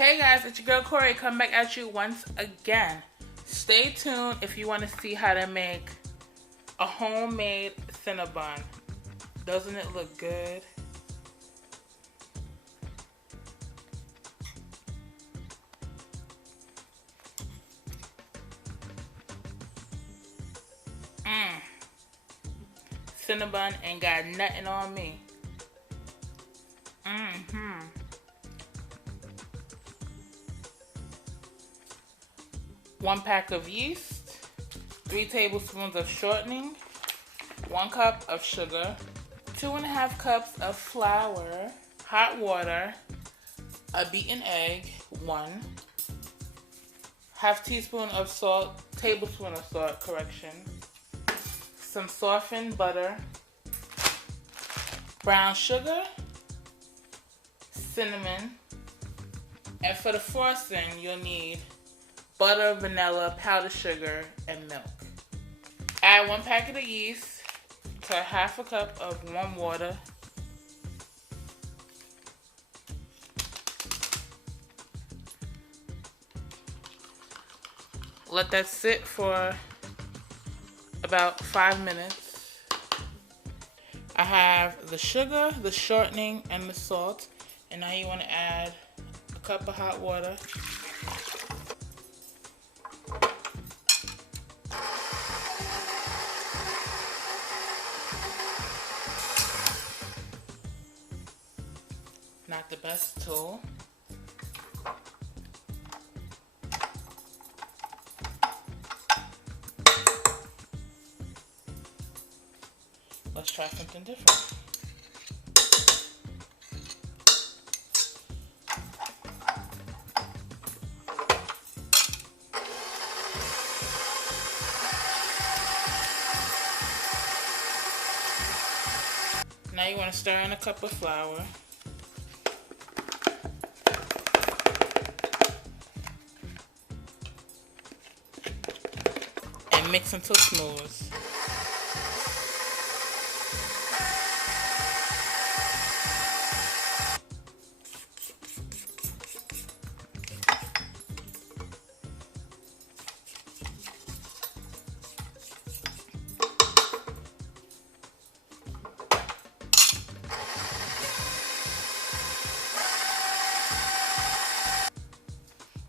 Hey guys, it's your girl Cory, come back at you once again. Stay tuned if you want to see how to make a homemade cinnamon bun. Doesn't it look good? Cinnamon bun ain't got nothing on me. 1 pack of yeast, 3 tablespoons of shortening, 1 cup of sugar, 2.5 cups of flour, hot water, a beaten egg, 1, half teaspoon of salt, tablespoon of salt, correction, some softened butter, brown sugar, cinnamon, and for the frosting you'll need butter, vanilla, powdered sugar, and milk. Add 1 packet of yeast to 1/2 cup of warm water. Let that sit for about 5 minutes. I have the sugar, the shortening, and the salt. And now you want to add a cup of hot water. Not the best tool. Let's try something different. Now you want to stir in a cup of flour. And mix until smooth.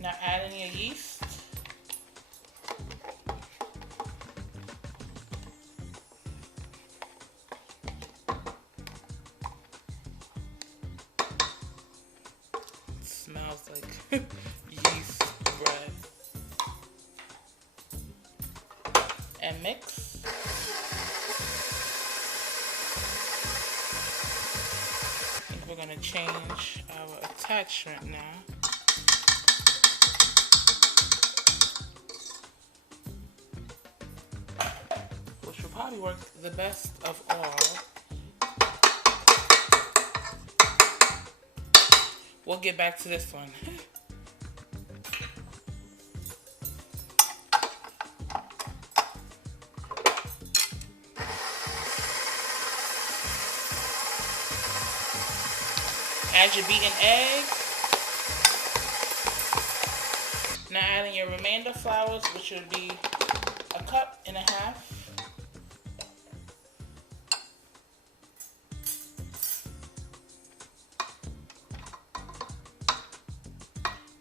Now add in your yeast. It smells like yeast bread. And mix. I think we're gonna change our attachment now. Which will probably work the best of all. We'll get back to this one. Add your beaten egg. Now add in your remainder flours, which would be 1.5 cups.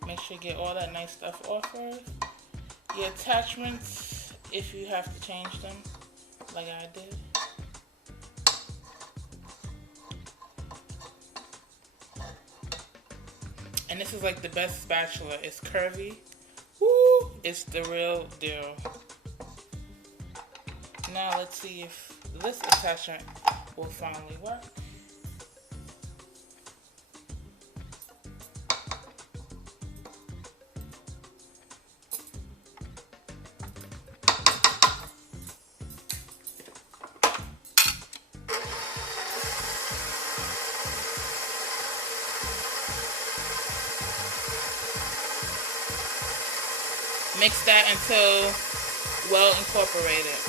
Make sure you get all that nice stuff off first. Your attachments, if you have to change them, like I did. And this is like the best spatula. It's curvy. Woo! It's the real deal. Now let's see if this attachment will finally work. Mix that until well incorporated.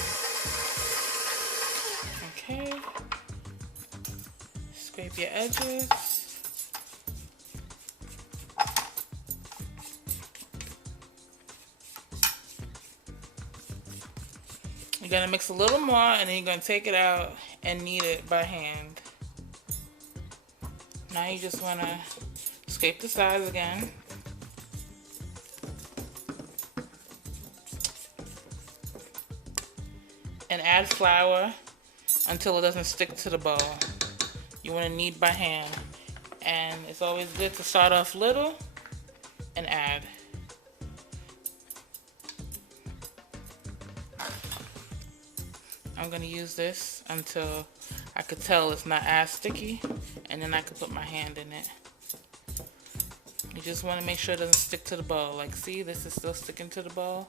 Okay. Scrape your edges. gonna mix a little more, and then you're gonna take it out and knead it by hand. Now you just wanna scrape the sides again. And add flour until it doesn't stick to the bowl. You want to knead by hand. And it's always good to start off little and add. I'm going to use this until I could tell it's not as sticky, and then I can put my hand in it. You just want to make sure it doesn't stick to the bowl. Like, see, this is still sticking to the bowl.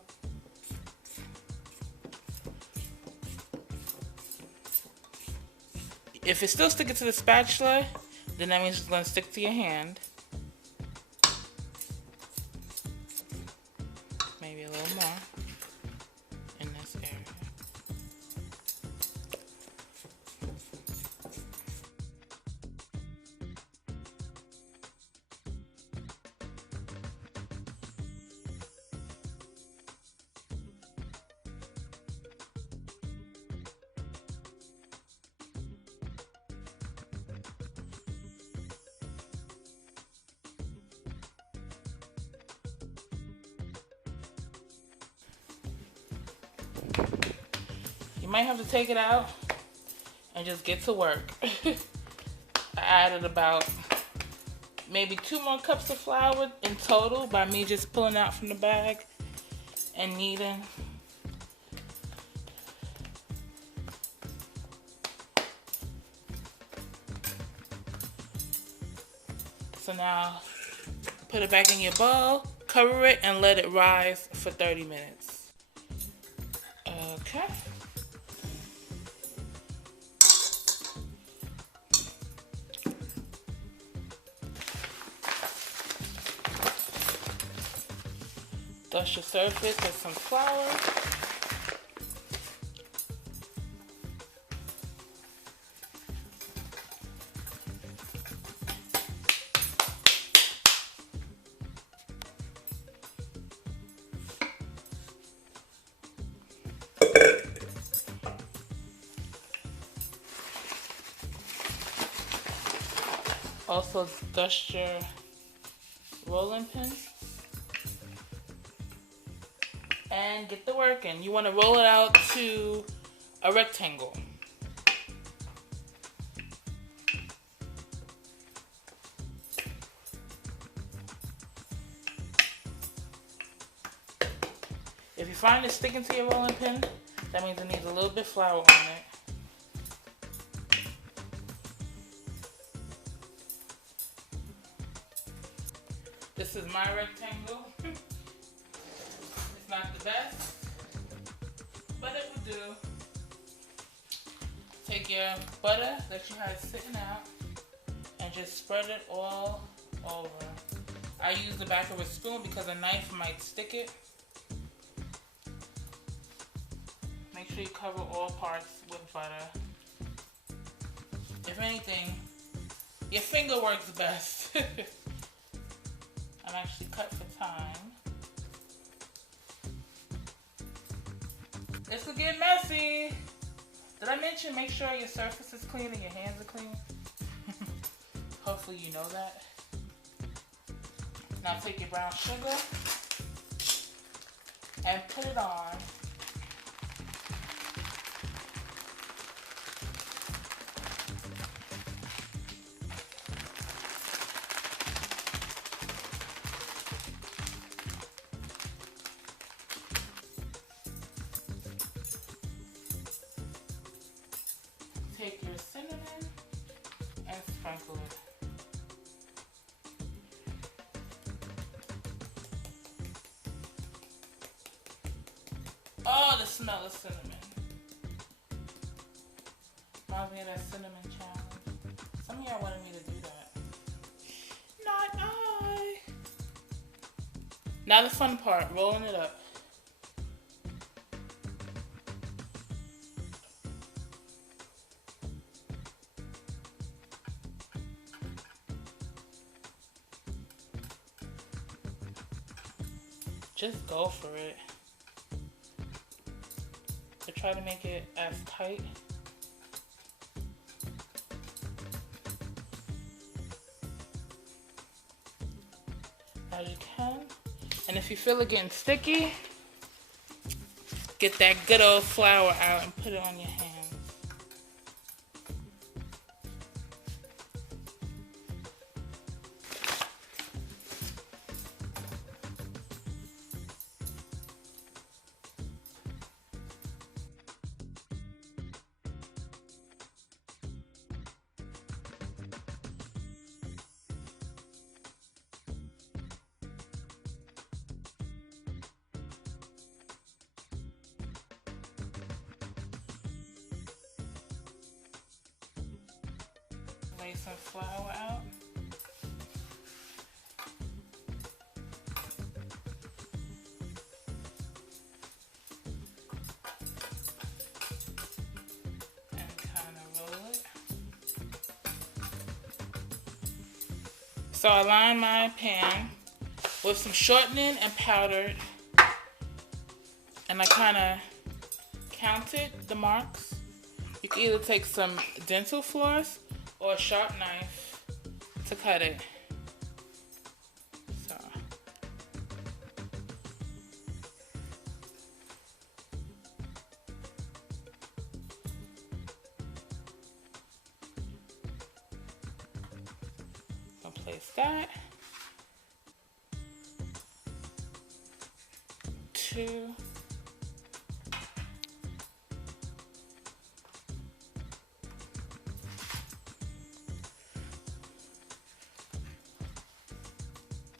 If it's still sticking to the spatula, then that means it's going to stick to your hand. Maybe a little more in this area. You might have to take it out and just get to work. I added about maybe 2 more cups of flour in total by me just pulling out from the bag and kneading. So now put it back in your bowl, cover it, and let it rise for 30 minutes. Okay. Dust your surface with some flour. Also dust your rolling pin. And get the work in. You want to roll it out to a rectangle. If you find it sticking to your rolling pin, that means it needs a little bit of flour on it. This is my rectangle. It's not the best, but it will do. Take your butter that you had sitting out and just spread it all over. I use the back of a spoon because a knife might stick it. Make sure you cover all parts with butter. If anything, your finger works best. I'm actually cut for time. This could get messy. Did I mention make sure your surface is clean and your hands are clean? Hopefully you know that. Now take your brown sugar and put it on. Take your cinnamon and sprinkle it. Oh, the smell of cinnamon. Reminds me of that cinnamon challenge. Some of y'all wanted me to do that. Not I. Now the fun part, rolling it up. Just go for it. try to make it as tight as you can. And if you feel it getting sticky, get that good old flour out and put it on your hands. Lay some flour out. And kind of roll it. So I line my pan with some shortening and powdered. And I kind of counted the marks. You can either take some dental floss or a sharp knife to cut it. So place that. 2.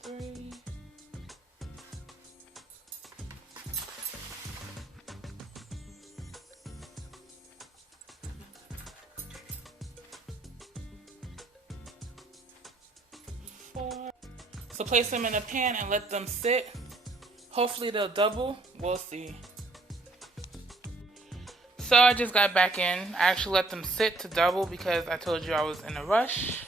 3. 4. So place them in a pan and let them sit. Hopefully they'll double. We'll see. So I just got back in. I actually let them sit to double because I told you I was in a rush.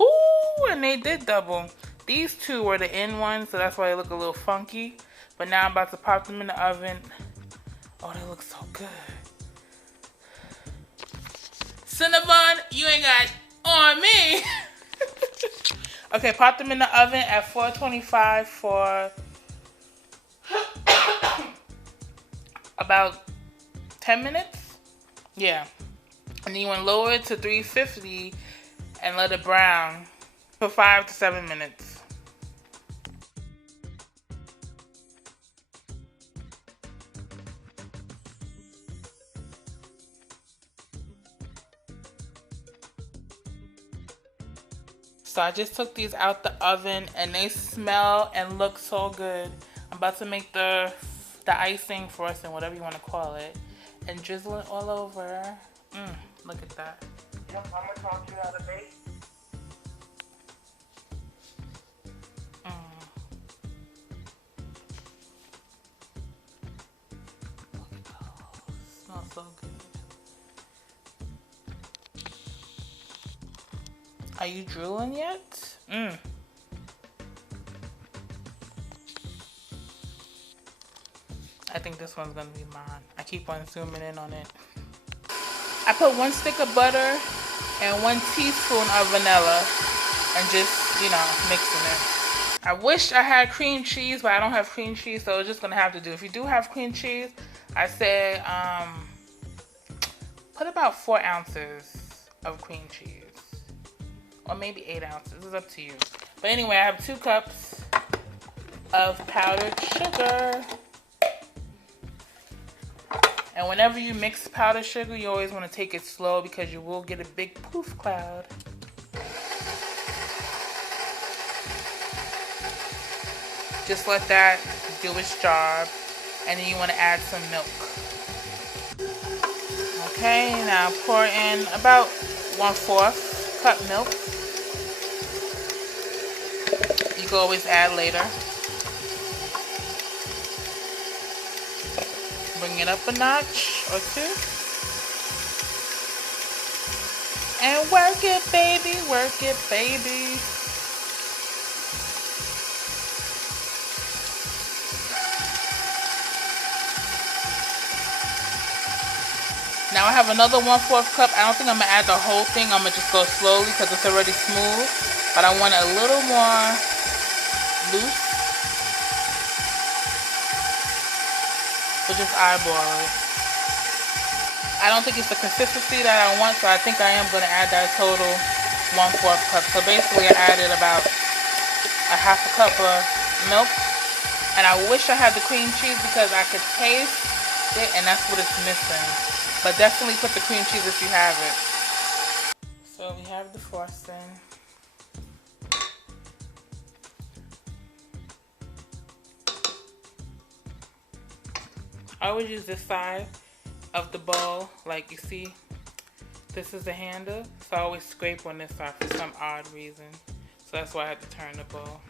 Ooh, and they did double. These two were the end ones, so that's why they look a little funky. But now I'm about to pop them in the oven. Oh, they look so good. Cinnabon, you ain't got on me. Okay, pop them in the oven at 425 for about 10 minutes. Yeah. And then you want to lower it to 350 and let it brown for 5 to 7 minutes. So I just took these out the oven and they smell and look so good. I'm about to make the icing frosting, whatever you want to call it, and drizzle it all over. Look at that. Yep, I'm gonna talk to you how to bake. Look at those. Smells so good. Are you drooling yet? I think this one's gonna be mine. I keep on zooming in on it. I put 1 stick of butter and 1 teaspoon of vanilla and just, you know, mixing it. I wish I had cream cheese, but I don't have cream cheese, so it's just gonna have to do. If you do have cream cheese, I say put about 4 ounces of cream cheese. Or maybe 8 ounces, it's up to you. But anyway, I have 2 cups of powdered sugar. And whenever you mix powdered sugar, you always want to take it slow because you will get a big poof cloud. Just let that do its job. And then you want to add some milk. Okay, now pour in about 1/4 cup milk. You can always add later. Bring it up a notch or 2. And work it, baby, work it, baby. Now I have another 1/4 cup. I don't think I'm gonna add the whole thing. I'm gonna just go slowly because it's already smooth. But I want it a little more loose. So just eyeball it. I don't think it's the consistency that I want, so I think I am gonna add that total 1/4 cup. So basically I added about a 1/2 cup of milk. And I wish I had the cream cheese because I could taste it, and that's what it's missing. But definitely put the cream cheese if you have it. So we have the frosting. I always use this side of the bowl, like you see. This is the handle, so I always scrape on this side for some odd reason. So that's why I had to turn the bowl.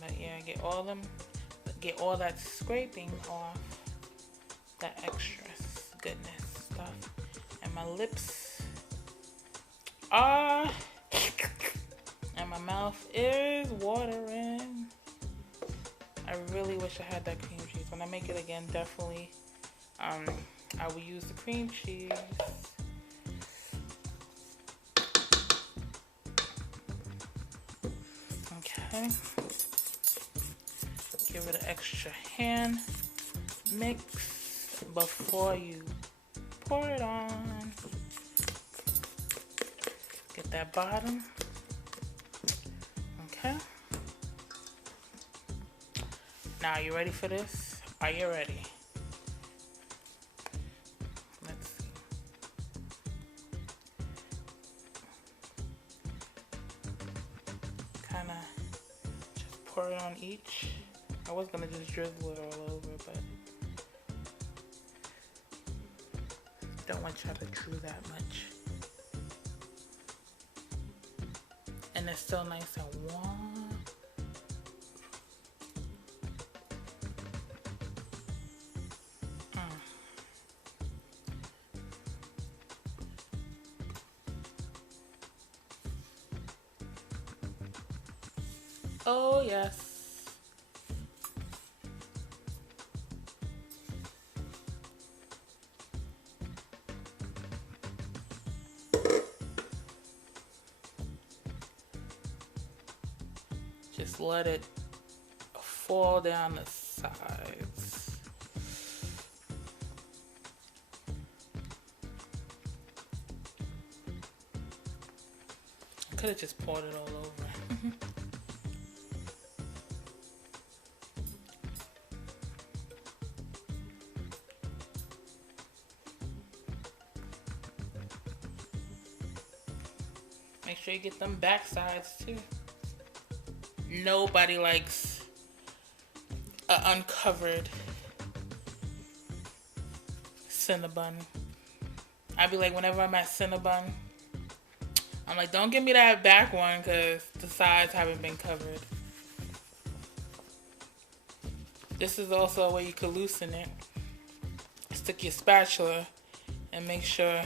But yeah, get all that scraping off, that extra goodness stuff. And my lips are, and my mouth is watering. I really wish I had that cream cheese. When I make it again, definitely, I will use the cream cheese. Okay. Give it an extra hand mix before you pour it on. Get that bottom. Okay. Now, are you ready for this? Are you ready? Let's see. Kind of just pour it on each. I was gonna just drizzle it all over, but don't want y'all to chew that much. And it's still nice and warm. Oh yes. Just let it fall down the sides. I could have just poured it all over. Make sure you get them back sides too. Nobody likes an uncovered Cinnabon. I be like, whenever I'm at Cinnabon, I'm like, don't give me that back one because the sides haven't been covered. This is also a way you could loosen it. Stick your spatula and make sure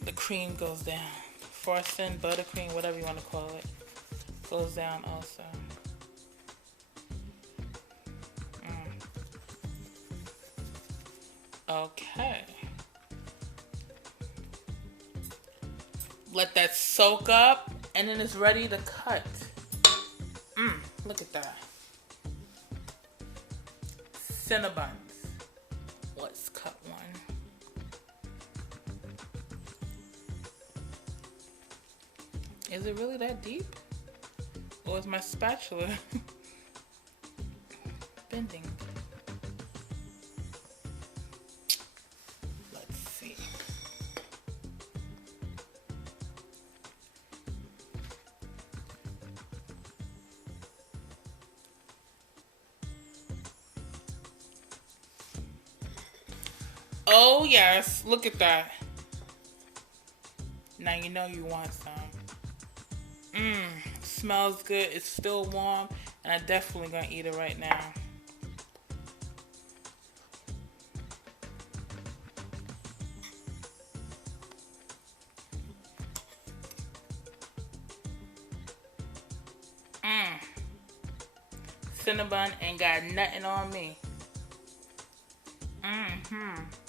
the cream goes down. Frosting, buttercream, whatever you want to call it, goes down also. Okay. Let that soak up, and then it's ready to cut. Look at that. Cinnabons. Let's cut one. Is it really that deep? Or is my spatula bending? Let's see. Oh yes, look at that. Now you know you want some. Smells good. It's still warm, and I'm definitely gonna eat it right now. Cinnabon ain't got nothing on me. Mm-hmm.